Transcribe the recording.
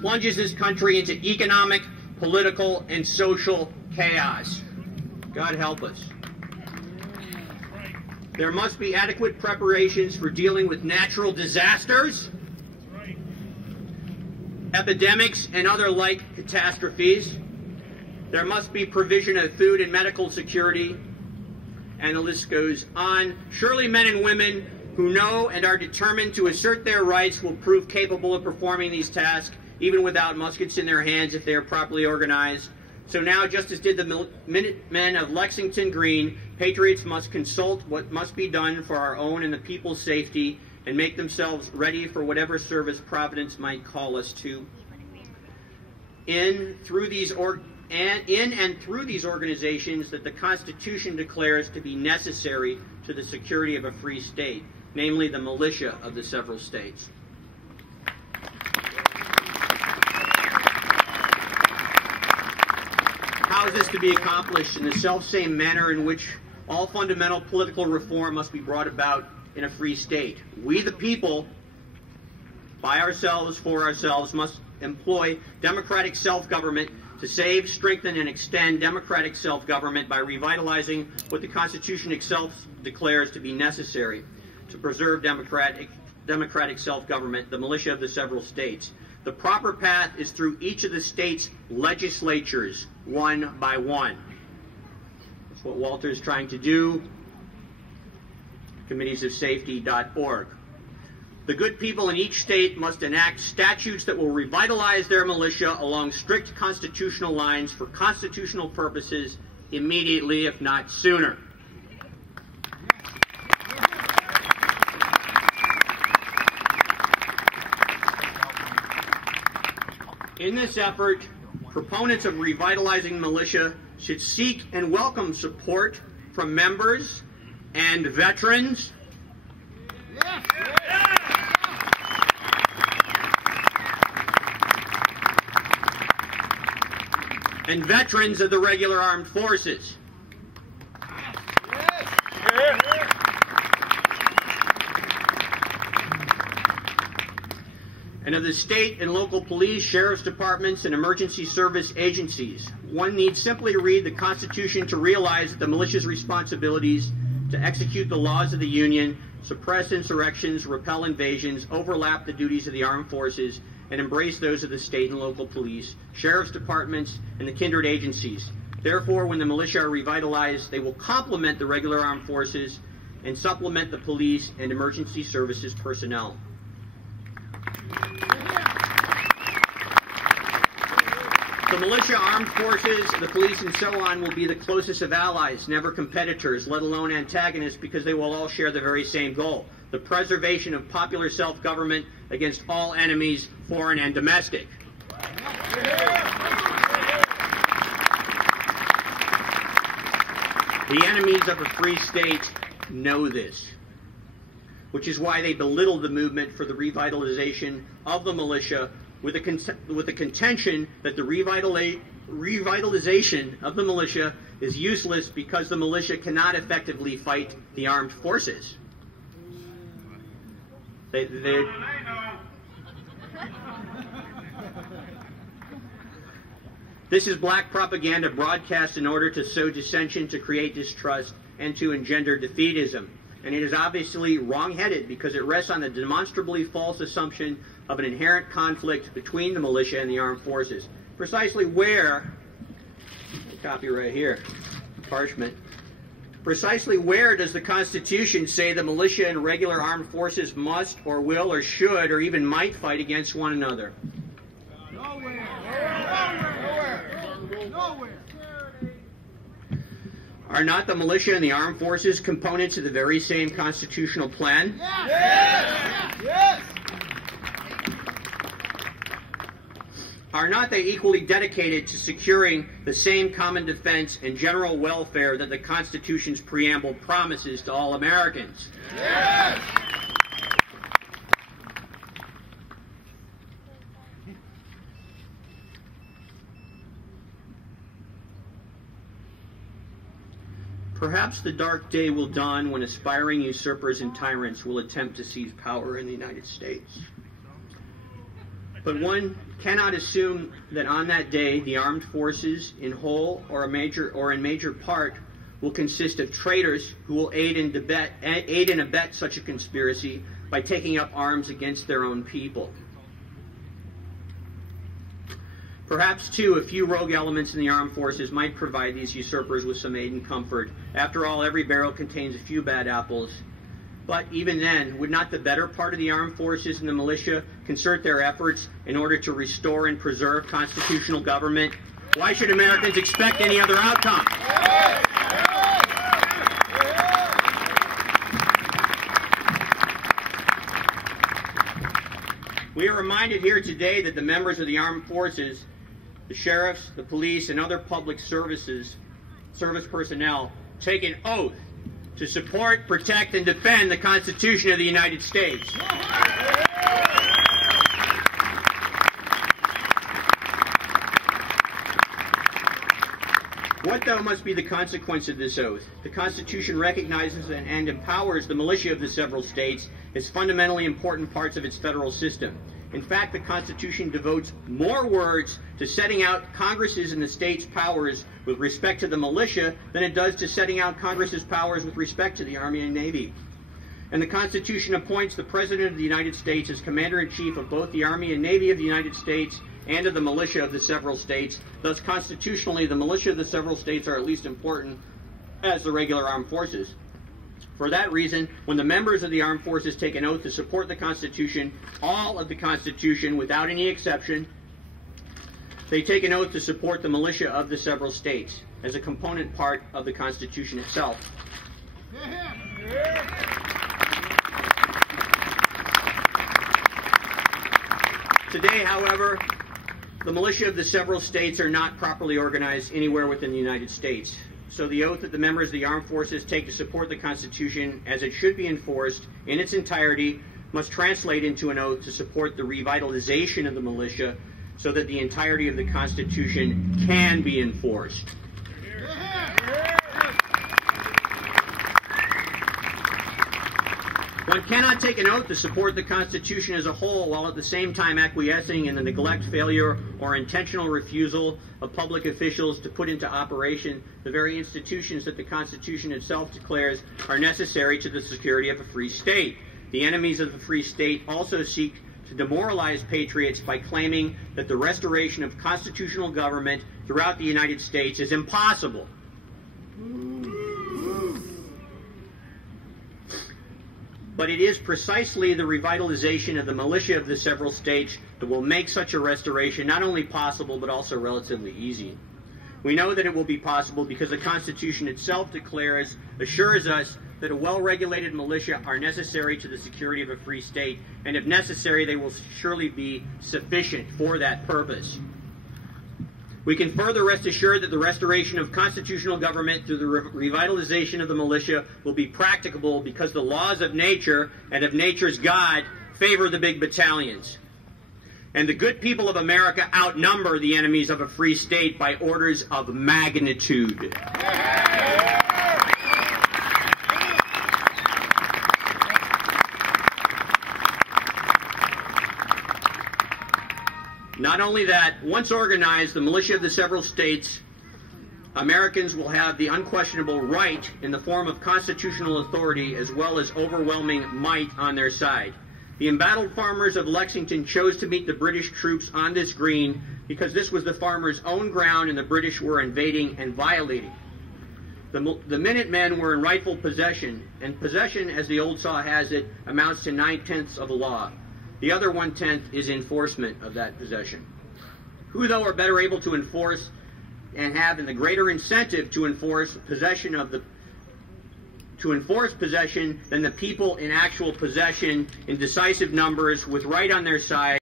plunges this country into economic, political, and social chaos. God help us. There must be adequate preparations for dealing with natural disasters, epidemics, and other like catastrophes. There must be provision of food and medical security, and the list goes on. Surely men and women who know and are determined to assert their rights will prove capable of performing these tasks, even without muskets in their hands if they are properly organized. So now, just as did the Minutemen of Lexington Green, patriots must consult what must be done for our own and the people's safety and make themselves ready for whatever service Providence might call us to. In and through these organizations that the Constitution declares to be necessary to the security of a free state, namely the militia of the several states. How is this to be accomplished? In the selfsame manner in which all fundamental political reform must be brought about in a free state. We, the people, by ourselves, for ourselves, must employ democratic self-government to save, strengthen, and extend democratic self-government by revitalizing what the Constitution itself declares to be necessary to preserve democratic self-government, the militia of the several states. The proper path is through each of the states' legislatures, one by one. That's what Walter is trying to do. Committeesofsafety.org. The good people in each state must enact statutes that will revitalize their militia along strict constitutional lines for constitutional purposes immediately, if not sooner. In this effort, proponents of revitalizing militia should seek and welcome support from members and veterans, and veterans of the regular armed forces. And of the state and local police, sheriff's departments, and emergency service agencies. One needs simply read the Constitution to realize that the militia's responsibilities to execute the laws of the Union, suppress insurrections, repel invasions, overlap the duties of the armed forces, and embrace those of the state and local police, sheriff's departments, and the kindred agencies. Therefore, when the militia are revitalized, they will complement the regular armed forces and supplement the police and emergency services personnel. The militia, armed forces, the police, and so on will be the closest of allies, never competitors, let alone antagonists, because they will all share the very same goal: the preservation of popular self-government against all enemies, foreign and domestic. The enemies of a free state know this, which is why they belittle the movement for the revitalization of the militia with the contention that the revitalization of the militia is useless because the militia cannot effectively fight the armed forces. This is black propaganda broadcast in order to sow dissension, to create distrust, and to engender defeatism. And it is obviously wrong-headed because it rests on the demonstrably false assumption of an inherent conflict between the militia and the armed forces. Precisely where, copy right here, parchment, precisely where does the Constitution say the militia and regular armed forces must or will or should or even might fight against one another? Nowhere. Are not the militia and the armed forces components of the very same constitutional plan? Yes. Are not they equally dedicated to securing the same common defense and general welfare that the Constitution's preamble promises to all Americans? Yes. Perhaps the dark day will dawn when aspiring usurpers and tyrants will attempt to seize power in the United States. But one cannot assume that on that day the armed forces in whole or in major part will consist of traitors who will aid and abet such a conspiracy by taking up arms against their own people. Perhaps, too, a few rogue elements in the armed forces might provide these usurpers with some aid and comfort. After all, every barrel contains a few bad apples. But even then, would not the better part of the armed forces and the militia concert their efforts in order to restore and preserve constitutional government? Why should Americans expect any other outcome? We are reminded here today that the members of the armed forces, the sheriffs, the police, and other public service personnel take an oath to support, protect, and defend the Constitution of the United States. What, though, must be the consequence of this oath? The Constitution recognizes and empowers the militia of the several states as fundamentally important parts of its federal system. In fact, the Constitution devotes more words to setting out Congress's and the states' powers with respect to the militia than it does to setting out Congress's powers with respect to the Army and Navy. And the Constitution appoints the President of the United States as Commander-in-Chief of both the Army and Navy of the United States and of the militia of the several states. Thus, constitutionally, the militia of the several states are at least important as the regular armed forces. For that reason, when the members of the armed forces take an oath to support the Constitution, all of the Constitution, without any exception, they take an oath to support the militia of the several states as a component part of the Constitution itself. Today, however, the militia of the several states are not properly organized anywhere within the United States. So the oath that the members of the armed forces take to support the Constitution as it should be enforced in its entirety must translate into an oath to support the revitalization of the militia so that the entirety of the Constitution can be enforced. One cannot take an oath to support the Constitution as a whole while at the same time acquiescing in the neglect, failure, or intentional refusal of public officials to put into operation the very institutions that the Constitution itself declares are necessary to the security of a free state. The enemies of the free state also seek to demoralize patriots by claiming that the restoration of constitutional government throughout the United States is impossible. But it is precisely the revitalization of the militia of the several states that will make such a restoration not only possible, but also relatively easy. We know that it will be possible because the Constitution itself assures us that a well-regulated militia are necessary to the security of a free state, and if necessary, they will surely be sufficient for that purpose. We can further rest assured that the restoration of constitutional government through the revitalization of the militia will be practicable because the laws of nature and of nature's God favor the big battalions. And the good people of America outnumber the enemies of a free state by orders of magnitude. Not only that, once organized, the militia of the several states, Americans will have the unquestionable right in the form of constitutional authority as well as overwhelming might on their side. The embattled farmers of Lexington chose to meet the British troops on this green because this was the farmers' own ground and the British were invading and violating. The Minutemen were in rightful possession, and possession, as the old saw has it, amounts to 9/10 of a law. The other 1/10 is enforcement of that possession. Who, though, are better able to enforce and have the greater incentive to enforce possession than the people in actual possession in decisive numbers with right on their side?